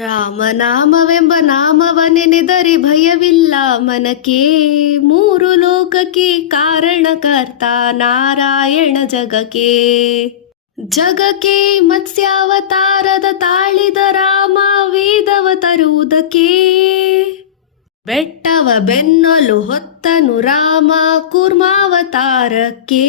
ರಾಮನಾಮವೆಂಬ ನಾಮವ ನೆನೆದರೆ ಭಯವಿಲ್ಲ ಮನಕ್ಕೆ. ಮೂರು ಲೋಕಕ್ಕೆ ಕಾರಣಕರ್ತ ನಾರಾಯಣ ಜಗಕ್ಕೆ. ಜಗಕ್ಕೆ ಮತ್ಸ್ಯಾವತಾರದ ತಾಳಿದ ರಾಮ ವೇದವ ತರುವುದಕ್ಕೆ. ಬೆಟ್ಟವ ಬೆನ್ನಲು ಹೊತ್ತನು ರಾಮ ಕೂರ್ಮಾವತಾರಕ್ಕೆ.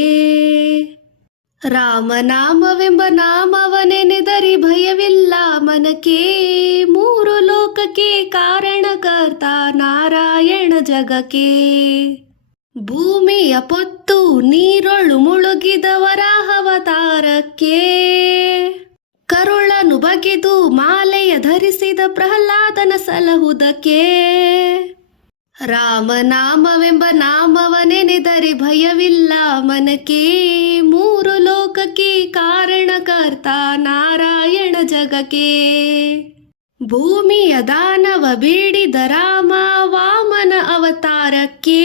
ರಾಮನಾಮವೆಂಬ ನಾಮವ ನೆನೆದರೆ ಭಯವಿಲ್ಲ ಮನಕ್ಕೆ. ಮೂರು ಲೋಕಕ್ಕೆ ಕಾರಣಕರ್ತ ನಾರಾಯಣ ಜಗಕ್ಕೆ. ಭೂಮಿಯ ಪೊತ್ತು ನೀರೊಳು ಮುಳುಗಿದ ವರಾಹವತಾರಕ್ಕೆ. ಕರುಳನು ಬಗೆದು ಮಾಲೆಯ ಧರಿಸಿದ ಪ್ರಹ್ಲಾದನ ಸಲಹುದಕ್ಕೆ. ರಾಮನಾಮವೆಂಬ ನಾಮವ ನೆನೆದರೆ ಭಯವಿಲ್ಲ ಮನಕ್ಕೆ. ಮೂರು ಲೋಕಕ್ಕೆ ಕಾರಣಕರ್ತ ನಾರಾಯಣ ಜಗಕ್ಕೆ. ಭೂಮಿಯ ದಾನವ ಬೇಡಿದ ರಾಮ ವಾಮನ ಅವತಾರಕ್ಕೆ.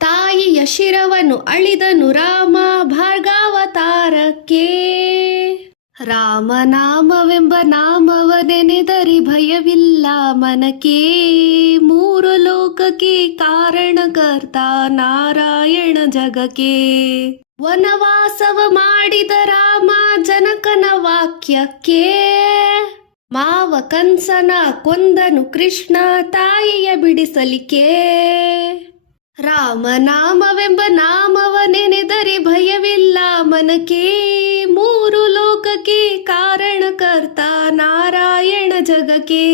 ತಾಯಿಯ ಶಿರವನ್ನು ಅಳಿದನು ರಾಮ ಭಾರ್ಗಾವತಾರಕ್ಕೆ. ರಾಮನಾಮವೆಂಬ ನಾಮವ ನೆನೆದರೆ ಭಯವಿಲ್ಲ ಮನಕ್ಕೆ. ಮೂರು ಲೋಕಕ್ಕೆ ಕಾರಣಕರ್ತ ನಾರಾಯಣ ಜಗಕ್ಕೆ. ವನವಾಸವ ಮಾಡಿದ ರಾಮ ಜನಕನ ವಾಕ್ಯಕ್ಕೆ. ಮಾವ ಕಂಸನ ಕೊಂದನು ಕೃಷ್ಣ ತಾಯಿಯ ಬಿಡಿಸಲಿಕ್ಕೆ. ರಾಮನಾಮವೆಂಬ ನಾಮವ ನೆನೆದರೆ ಭಯವಿಲ್ಲ ಮನಕ್ಕೆ. ಮೂರು ಲೋಕಕ್ಕೆ ಕಾರಣಕರ್ತ ನಾರಾಯಣ ಜಗಕ್ಕೆ.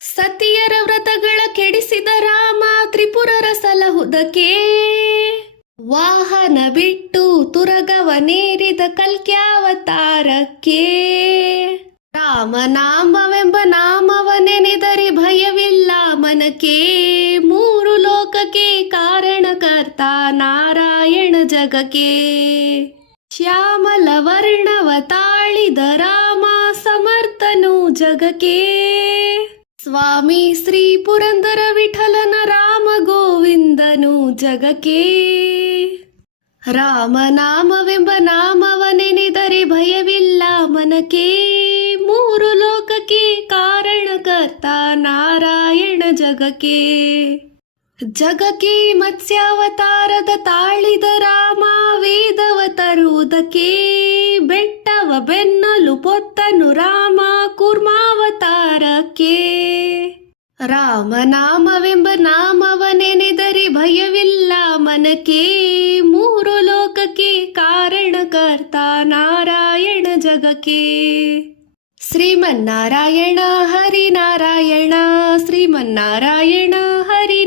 ಸತಿಯರ ವ್ರತಗಳ ಕೆಡಿಸಿದ ರಾಮ ತ್ರಿಪುರರ ಸಲಹುದಕ್ಕೆ. ವಾಹನ ಬಿಟ್ಟು ತುರಗವನೇರಿದ ಕಲ್ಕ್ಯಾವತಾರಕ್ಕೆ. ರಾಮನಾಮವೆಂಬ ನಾಮವ ನೆನೆದರೆ ಭಯವಿಲ್ಲ ಮನಕ್ಕೆ. ಮೂರು ಲೋಕಕ್ಕೆ ಕಾರಣಕರ್ತ ನಾರಾಯಣ ಜಗಕ್ಕೆ. ಶ್ಯಾಮಲ ವರ್ಣವ ತಾಳಿದ ರಾಮ ಸಮರ್ಥನು ಜಗಕ್ಕೆ. ಸ್ವಾಮಿ ಶ್ರೀ ಪುರಂದರ ವಿಠಲನ ರಾಮ ಗೋವಿಂದನು ಜಗಕ್ಕೆ. ರಾಮನಾಮವೆಂಬ ನಾಮವ ನೆನೆದರೆ ಭಯವಿಲ್ಲ ಮನಕ್ಕೆ. ಮೂರು ಲೋಕಕ್ಕೆ ಕಾರಣಕರ್ತ ನಾರಾಯಣ ಜಗಕ್ಕೆ. ಜಗಕ್ಕೆ ಮತ್ಸ್ಯಾವತಾರದ ತಾಳಿದ ರಾಮ ವೇದವ ತರುವುದಕ್ಕೆ. ಬೆಟ್ಟವ ಬೆನ್ನಲು ಪೊತ್ತನು ರಾಮ ಕೂರ್ಮಾವತಾರಕ್ಕೆ. ರಾಮನಾಮವೆಂಬ ನಾಮವ ನೆನೆದರೆ ಭಯವಿಲ್ಲ ಮನಕ್ಕೆ. ಮೂರು ಲೋಕಕ್ಕೆ ಕಾರಣಕರ್ತ ನಾರಾಯಣ ಜಗಕ್ಕೆ. ಶ್ರೀಮನ್ನಾರಾಯಣ ಹರಿನಾರಾಯಣ ಶ್ರೀಮನ್ನಾರಾಯಣ ಹರಿ